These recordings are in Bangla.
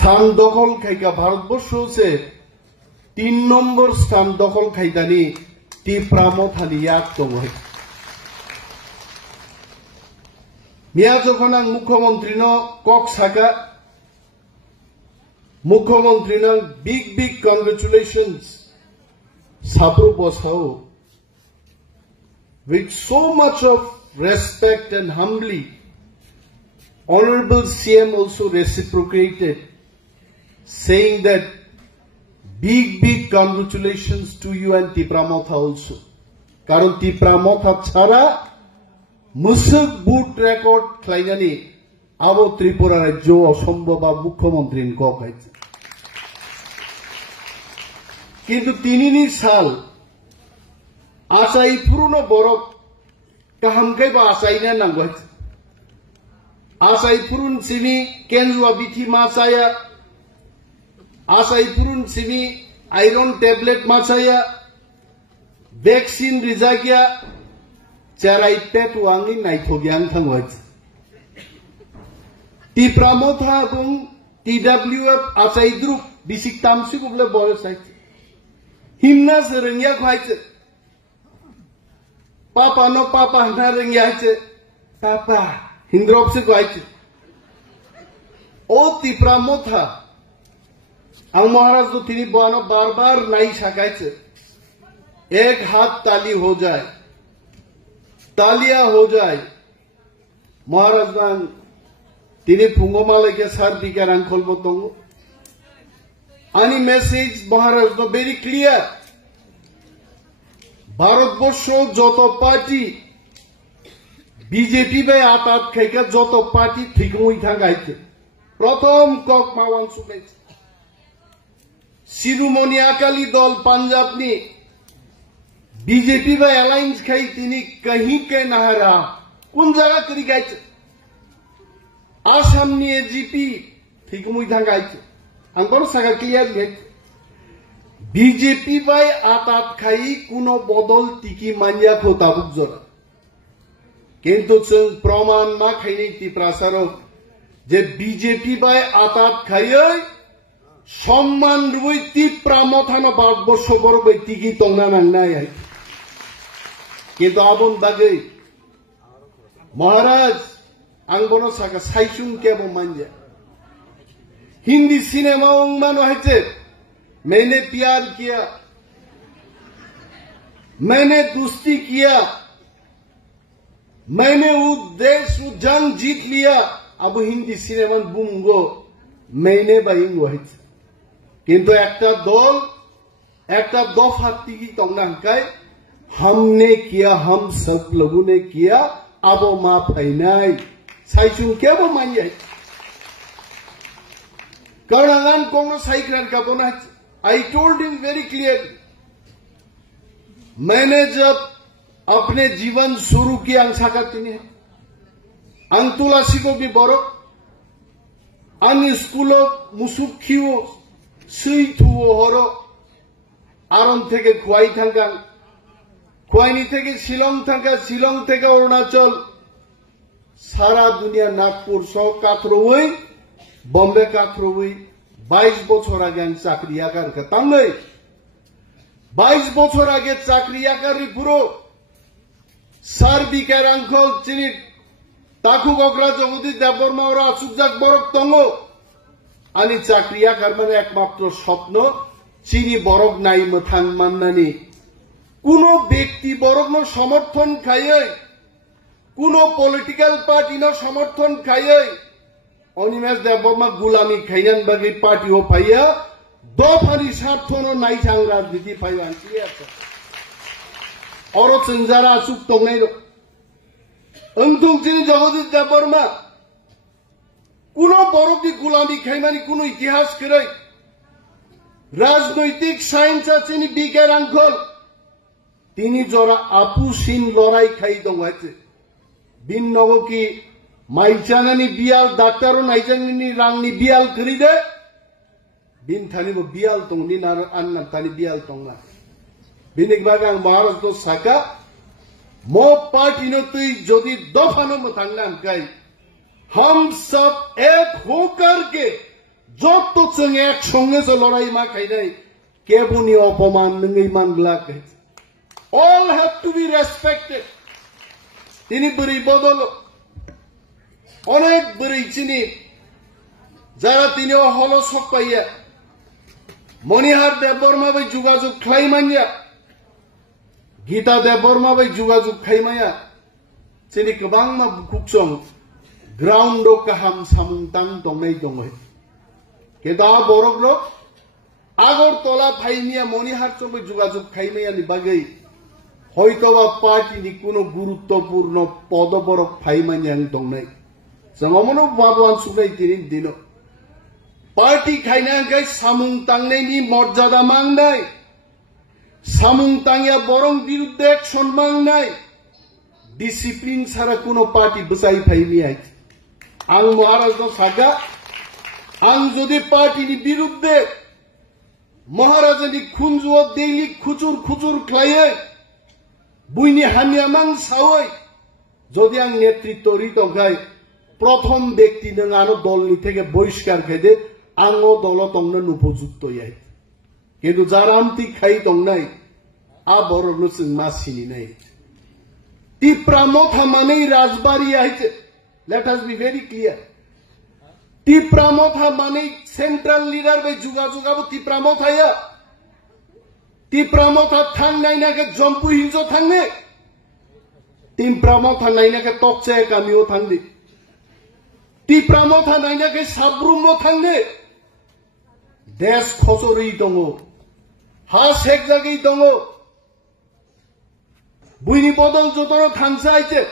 স্থান দখল খাইকা ভারতবর্ষ হচ্ছে 3 নম্বর স্থান দখল খাইতানি তি প্রামথানি ইয়াক দङ মিয়া যখন আं মুখ্যমন্ত্রী কক সাকা মুখ্যমন্ত্রী বিগ কংগ্রেচুলেশনস সাপ্রু বসাও with so much of respect and humbly Honorable CM also reciprocated, saying that big congratulations to you and Tipramotha also. Karon Tipramotha chara musuk boot record khlainani abo Tripura rajyo oshombhoba mukhyamantrin kok haiche. Kintu tinini sal asai puruno borok kahamkai ba asai na nanggo haiche. Asai purun sini kenjua bithi masaya, asai purun sini iron tablet masaya, vaccine rizagya, cerai petu angin naithogyang thangwaj. Tipramotha bung TWF asai group bisik tamsi guble bol sait. Himna serengya khaiche. Papa no papa hna rengya haiche. Papa हिंद्रोप से कहते ओ Tipramotha ang महाराज तो তিনি बानो बार बार नहीं सकायचे एक हाथ ताली हो जाए तालिया हो जाए महाराज नान তিনি पुंगोमाले के साथ दिकर अंकल बोतोंगो आनी मैसेज महाराज तो वेरी क्लियर भारतवर्ष जोतो पार्टी बीजेपी में आतात खाइका जोतो पार्टी ठीक मुई थांगाइते प्रथम কক मावान सुकाइछ शिरोमणि अकाली दल पंजाब नि बीजेपी में अलायंस खाई तिनी कहीं के नहरा कुन जगह करी गाइछ आसाम नि एजीपी ठीक मुई थांगाइछ आंगर सागा क्लियर लेख बीजेपी में आतात खाई कुनो बदल टिकी मानिया खोताबुक जरा किंतु प्रमाण ना खाई प्रसारक जे बीजेपी बाय आतात खाइए सम्मान रुई Tipramotha ना भारतवर्ष बरग टिकी तंगना नांगनाय किंतु आबन बागै महाराज आं बनो साका साइसुन केबो मानजा हिंदी सिनेमा मानो हइचे मैंने प्यार किया मैंने दोस्ती किया मैंने वो देश वो जंग जीत लिया अब हिंदी सिनेमा बुंगो मैंने बाइंगो है किंतु एक दफा टिकी तंगनांकाय हमने किया हम सब लोगों ने किया अब मा फाइनाय साइचुन केबो मानिया कारण कांग्रेस हाईग्रांड का बोना I told him very clearly मैंने जब अपने जीवन शुरू किया अंसाका तिनी अंतुलासी को भी बरो अन स्कूलो मुसुखियो सुइथुओ हरो आरन थेके खुआई थांगा खुआईनी थेके शिलंग थांगा शिलंग थेके अरुणाचल सारा दुनिया नागपुर सह काथ्रोई बम्बे काथ्रोई 22 বছর আগে আমি চাকরি আকার তাঙ্গই 22 বছর আগে চাকরি আকারি পুরো সার্বিকের আঙ্কল চিনি তাকু গগরা জগদী দেববর্মা ওরা সুজাক বরক তঙ্গ আনি চাকরি আকার মানে একমাত্র স্বপ্ন চিনি বরক নাই মথাং মান্নানি কোন ব্যক্তি বরক ন সমর্থন খাইয়ে কোন পলিটিক্যাল পার্টি ন সমর্থন খাইয়ে অনিমেষ দেববর্মা গুলামি খাইনান বাকি পার্টি হো পাইয়া দফারি স্বার্থ নাই থাং রাজনীতি পাইয়া আনছি আছে और चंजारा अचूक तंगनाय अंतुंगचिनी जगदीश देबबर्मा कुनो बरकनि गुलामी खाइमानि कुनो इतिहास करे राजनैतिक साइंस आचिनी बिकेर आंखल तिनी जरा आपुसिन लड़ाई खाई दंगाइছে बिन नगकी माइचानानि बियाल डाक्टारो नाइजांनि रांनि बियाल करिदे बिन थानिबो बियाल तंगनि नार आन्ना थानि बियाल तंगा बिनिक बागां महाराज तो साका मो पार्टी नो तुई जोदी दफानो मथांगना हमकाई हम सब एक होकर के যত जों একসঙ্গে যে লড়াই মা খাইনাই কেবনি অপমান নङै মানগ্লা all have to be respected তিনি বড়ি বদল অনেক বড়ি চিনি যারা তিনি হলো সব পাইয়া মনিহার দেববর্মা বাই যোগাযোগ খাইমানিয়া গীতা দেববর্মা বাই যোগাযোগ খাইমায়া চিনি गोबां मा बुकुकसं ग्राउंड काहाम सामुंतां दंनाय दङै केदा बरग्र আগরতলা ফাইনিয়া মনিহার সঙ্গে যোগাযোগ খাইমায়াनि बागै হয়তোবা পার্টিनि কোনো গুরুত্বপূর্ণ পদবরক ফাইমানিয়াं दंनाय जोंमनो बाबुआन सुनाय दिन पार्टी खाइनांगै सामुं तांनायनि मर्यादा मांनाय सामुं तांया बरं बिरुद्धे एक्शन मांनाय डिसिप्लिन सारा कोनो पार्टी बसाई फाइनिया आं महाराज सागा आं जदि पार्टीनि बिरुद्धे महाराजानि खुनजुआव दैलि खुचुर खुचुर खालायो बुइनि हानिया मां सावै जदि आं नेतृत्व रितंखाय प्रथम व्यक्ति नों आरो दलनि থেকে বহিষ্কার খাইदे आङो दल तंनो नुपजुक्त याय किन्तु जारामति खाइ दंनाय आ बरनो जों मासिनि नाय तिप्रामथा माने राजबारि आइते let us be very clear Tipra Motha माने सेंट्रल लीडर बे जुगाजुगाबो तिप्रामथाया तिप्रामथा थांनायनाके जम्पु हिजो थांने तिप्रामथा नायनाके तकचे गामियाव थांदे तिप्रामथा नायनाके साब्रुमो थांने देश खसरै दङ हा सेकजागै दङ बुइनि बदल जतन थांसायते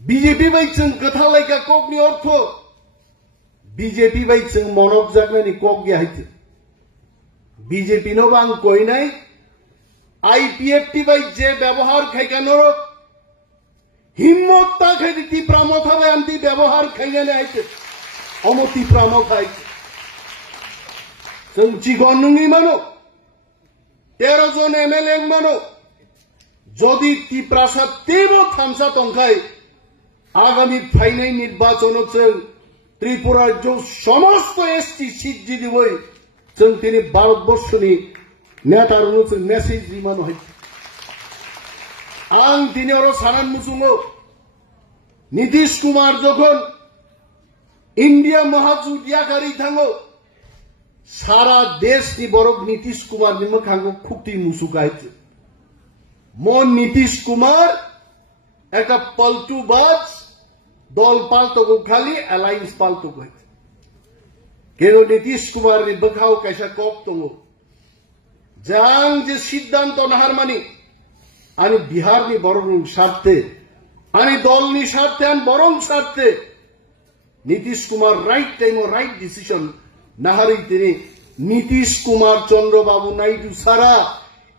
बीजेपी बाय जों गोथालायका ककनि अर्थ बीजेपी बाय जों मनक जागनानि कक गयायते बीजेपी नो बां कइनाय आईपीएफटी बाय जे व्यवहार खायकानो हिम्मत ताखै तिप्रामथा बाय आंति व्यवहार खायनानै आइते अमति प्रामथा जों जिगन नङै मानो 13 जन एमएलए मानो जदि तिप्रासा तेबो थामसा दंखाय आगामी फाइनाय निर्वाचन जों त्रिपुरा जो समस्त एसटी सीट जिदिबै जों दिनै भारतबर्षनि नेतारनो जों मेसेज दिमानो हाय आं दिनै आरो सानान मुसुङो नीतीश कुमार जखन इंडिया महाजुदियागारि थाङो सारा देश नि बरक नीतीश कुमार नि मोखांखौ खुक्ति मुसुगायते मन नीतीश कुमार एक पलटुबाज दल पाल्टोको खाली अलायन्स पाल्टोको केनो नीतीश कुमार नि बखाव कैसा कक दङ जां जे सिद्धान्त नाहारमानि अनि बिहार नि बरं सार्थे अनि दल नि सार्थे अनि बरं सार्थे Nitish Kumar right time right decision नाहारी तिनी नीतीश कुमार चंद्रबाबू नायडू सारा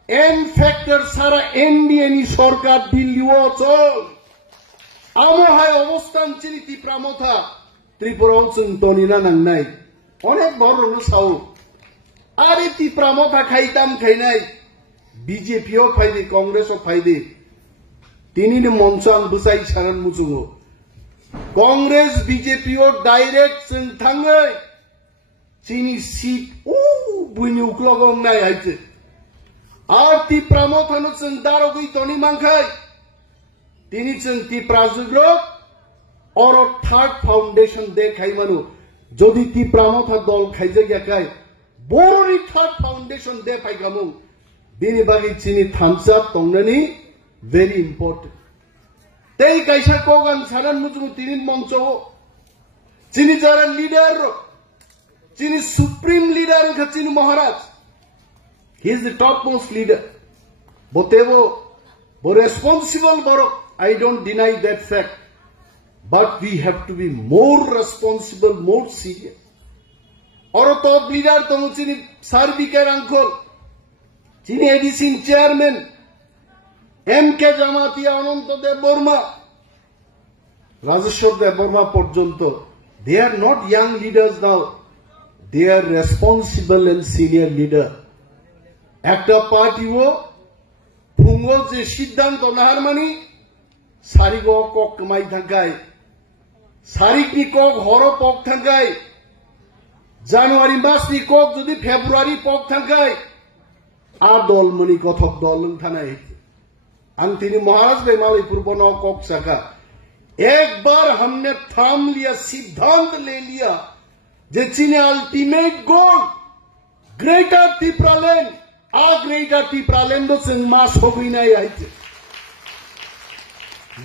एन फैक्टर सारा एनडीए नि सरकार दिल्ली चल आमहाय अवस्थान चिनी तिप्रामथा त्रिपुराव जों दनिना नांनाय अनेक बरनो साव आरे तिप्रामथा खाइताम खाइनाय बीजेपी फायदे कांग्रेस फायदे तिनिनो मंच आं बुसाय सागन मुजुङो कांग्रेस बीजेपी डायरेक्ट जों थाङै चिनी सीट बुइनि उक्लगं नाय आइते आर तिप्रामथानो जों दारगै तनि मांखाय तिनि जों तिप्राजुग्र और थर्ड फाउंडेशन दे खाइमानु जदि तिप्रामथा दल खाइजायाखाय बरनि थर्ड फाउंडेशन दे फाइगामु बिनि बागै चिनी थामसा तंनानि वेरी इम्पोर्टेंट तै कैसा कोगान सानान मुजुङो तिनि मंचो चिनी जारा लीडर चिनी सुप्रीम लीडर चिनी महाराज he is the topmost leader botebo bo responsible borok I don't deny that fact but we have to be more responsible more serious और top leader तो चिनी सार्बिकर अंकल चिनी एडिसिन चेयरमैन एमके जमातिया अनंत देव वर्मा राजेश्वर देव वर्मा पर्यंत they are not young leaders now they are responsible and senior leader একটা পার্টিও ফুঙ্গো যে সিদ্ধান্ত নাহার মানি সারিগ কক কমাই থাকায় সারিকনি কক হর পক থাকায় January masni kok jodi February pok thangkai a dol mani kothok dol lung thanai ang tini महाराज भाई माली पूर्वनाव कॉक सका एक बार हमने थाम लिया सिद्धांत ले लिया जिसने अल्टीमेट गोल ग्रेटर टिप्रालैंड आ ग्रेटर टिप्रालैंड तो सिंह मास हो गई नहीं आई थी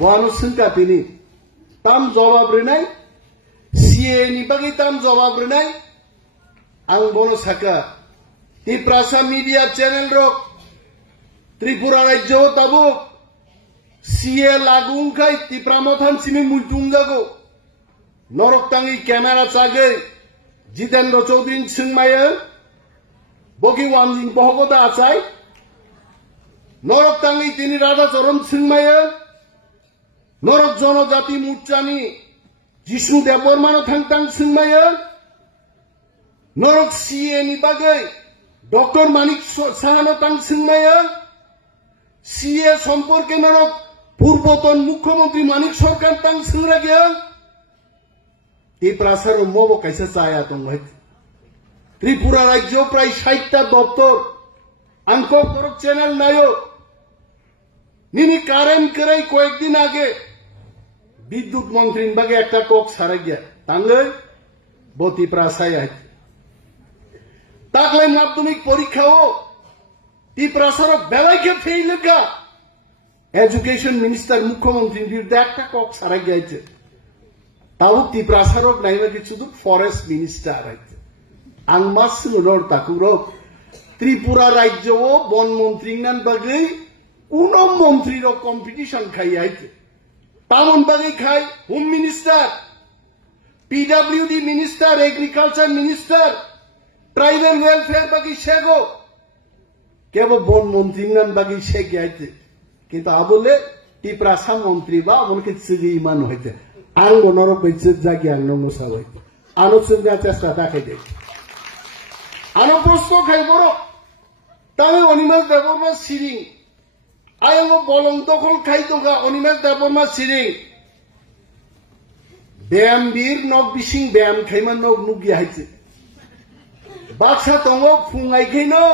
वानो सिंह का तिनी तम जवाब रेनाई सीए निबागी तम जवाब Rinnai ang bono saka Tiprasa media channel rok Tripura Rajyo tabuk CA lagungkai Tipramothan simi multungago Norok tangi kamera chage Jitendra Chaudhary singmaya Bogi wanjing bohogoda achai Norok tangi tini Radha Charan singmaya Norok Janojati Murchani Jishnu Debormano thangtang singmaya Norok CA ni bagai Dr. Manik Sahano tang singmaya CA সম্পর্কে নরক পূর্বতন মুখ্যমন্ত্রী মানিক সরকার তাং সিংরা গিয়া ত্রিপুরার মোবো কাইসে চায়া দং ত্রিপুরা রাজ্য প্রায় 60টা দপ্তর আঙ্কক দরক চ্যানেল নায়ো নিনি কারেন্ট করে কয়েকদিন আগে বিদ্যুৎ মন্ত্রীর বাগে একটা কক সারা গিয়া তাঙ্গে বতি প্রাসায় আছে তাকলে মাধ্যমিক পরীক্ষাও ত্রিপুরার বেলাকে ফেল গা এডুকেশন মিনিস্টার মুখ্যমন্ত্রীর বিরুদ্ধে একটা কক সারা গিয়েছে তাও ত্রিপুরার নাইবা কিছু ফরেস্ট মিনিস্টার আছে আংমাস নর তাকুরক ত্রিপুরা রাজ্য ও বন মন্ত্রী নান বাগে কোন মন্ত্রীর কম্পিটিশন খাই আছে তামন বাগে খাই home minister PWD minister agriculture minister tribal welfare বাকি শেগো কেবল বন মন্ত্রী নাম বাকি শেগে আইতে কিন্তু আবলে টিপ্রাসা মন্ত্রী বা আমাকে চিগি ইমান হইতে আং বনর কইছে জাগি আং নমসা হইতে আলোচনা চেষ্টা দেখাই দে আনো প্রশ্ন খাই বড় তাহলে অনিমেষ দেববর্মা সিরিং আয়ং বলং দখল খাই তোগা অনিমেষ দেববর্মা সিরিং ব্যায়াম বীর নক বিসিং ব্যায়াম খাইমান নক নুগি হাইছে বাক্সা দङ फुङाइखैनो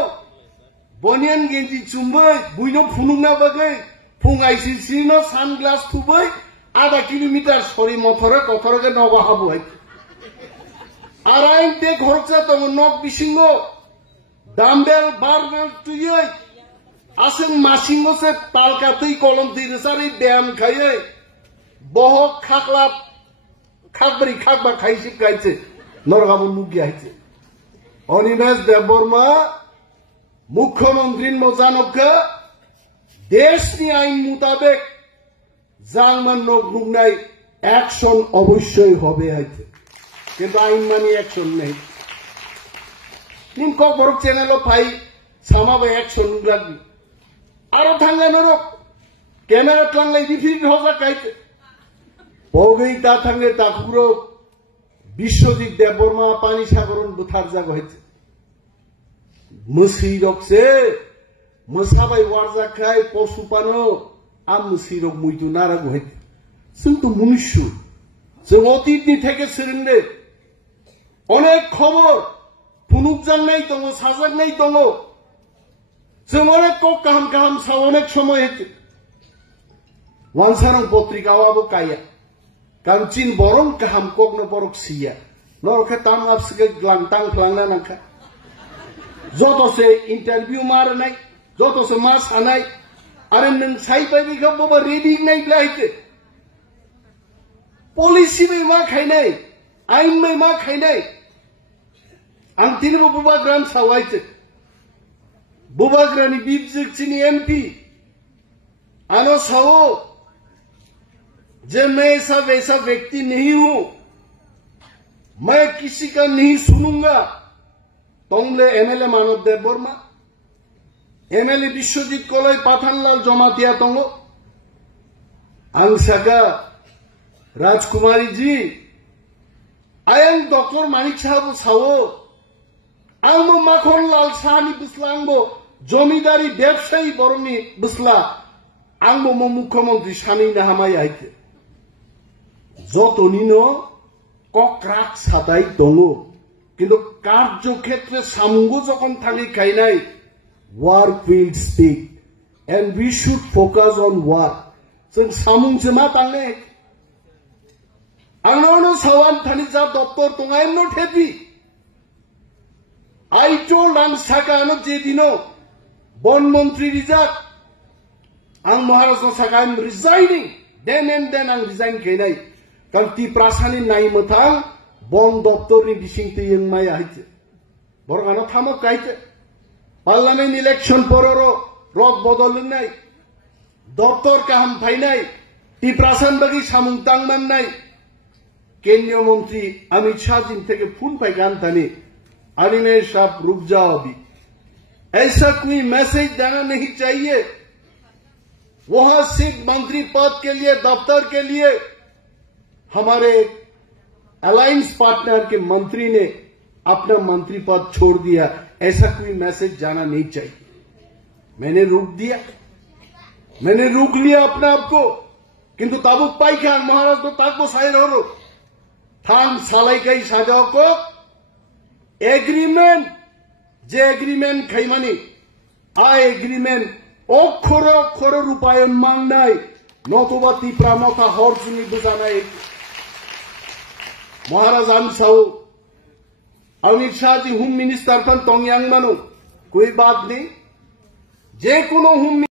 बनियान गेन्जि चुम्बै बुइनो फुनुंना बागै फुङाइसि सिनो सानग्लास थुबै आधा किलोमिटार सरि मथरे कथरगे नगा हाबु हाइ आराइन ते खरचा दङ नक बिसिङो डाम्बेल बारबेल तुयै आसें मासिङो से तालकातै कलम दिरसारि ब्याम खायै बहक खाकला खाकबरि खाकबा खाइसिब गाइছে नरगाबु नुगि हाइছে অনিমেষ দেববর্মা মুখ্যমন্ত্রী মজানককে দেশনি আইন মোতাবেক জাংমান নগনুগনাই অ্যাকশন অবশ্যই হবে হইতে কিন্তু আইন মানি অ্যাকশন নেই নিম কবর চ্যানেল ফাই সামাবে অ্যাকশন লাগবে আরো থাঙ্গা নরক ক্যামেরা টাংলাই রিফিট হজা কাইতে বগৈ তা থাঙ্গে তাকুরো বিশ্বজিৎ দেববর্মা পানি সাগরণ বুথার জাগ হয়েছে মুসিরক সে মুসাবাই ওয়ারজাখাই পশুপানো আম মুসিরক মুইতু নারাগ হয়েছে কিন্তু মনুষ্য যে অতীতনি থেকে সিরিন্দে অনেক খবর ফুনুকজাং নাই দङ সাজাগ নাই দङ যে অনেক কক কাহাম কাহাম সাও অনেক সময় হয়েছে ওয়ানসারং পত্রিকাওয়াবো কাইয়া কারণ চীন বরং কাহাম কগ্ন বরক সিয়া নরকে তাম আপসকে গ্লাংটাং খ্লাংনা নাখা যত সে ইন্টারভিউ মার নাই যত সে মাস আনাই আরে নং সাই পাইবি গব রেডি নাই লাইতে পলিসি মে মা খাই নাই আইন মে মা খাই নাই আং তিন বুবা গ্রাম সাওয়াইতে बुबा ग्रानी बीप चिनी एमपी आनो साओ जब मैं ऐसा वैसा व्यक्ति नहीं हूं मैं किसी का नहीं सुनूंगा तोंगले एमएलए मानव देवबर्मा एमएलए विश्वजीत कलय पाथानलाल जमातिया तोंगो आंसागा राजकुमारी जी आयं डॉक्टर मानिक साहब साओ आंगो माखनलाल साहानि बिस्लांगो जमीदारी व्यवसायी बरनी बिस्ला आंगो मुख्यमंत्री सानि नाहामाय आइते जतनिनो कक्राक साताय दङो কিন্তু কার্যক্ষেত্রে সামুঙ্গো যখন থাকি খাইনাই work will speak and we should focus on work. जों सामुं जमा तांने आंनावनो सावान थानि जा दप्तर दंगायनो थेबि I told आं साकानो जेदिनो बन मंत्री रिजाक आं महाराष्ट्र साका I'm resigning then and then आं resign खाइनाय कांति प्रासानि नाय मोथां बन दप्तरनि बिसिंति यंमाय आइते बरगानो थामो काइते पार्लियामेंट इलेक्शन पररो रक बदलनाय दप्तर काहाम फाइनाय टी प्रासान बगी सामुं तांमाननाय केंद्रीय मंत्री अमित शाह जी थे फूल पैगाम थाने अनिमेश साहब रुक जाओ अभी ऐसा कोई मैसेज देना नहीं चाहिए वहां सिर्फ मंत्री पद के लिए दफ्तर के लिए हमारे अलायंस पार्टनर के मंत्री ने अपना मंत्री पद छोड़ दिया ऐसा कोई मैसेज जाना नहीं चाहिए मैंने रोक दिया मैंने रोक लिया अपने आप को किंतु ताबुक पाई खान महाराज तो ताको साइर हो थान सालाई कई साजाओ को एग्रीमेंट जे एग्रीमेंट खाइमानी आ एग्रीमेंट अक्षर रूपाय मांगनाय नतुबा तिप्रा नथा हरजुनि बुजानाय महाराज आम Sao Amit Shah ji home minister थान तोंग यांग मानो कोई बात नहीं जे कोनो होम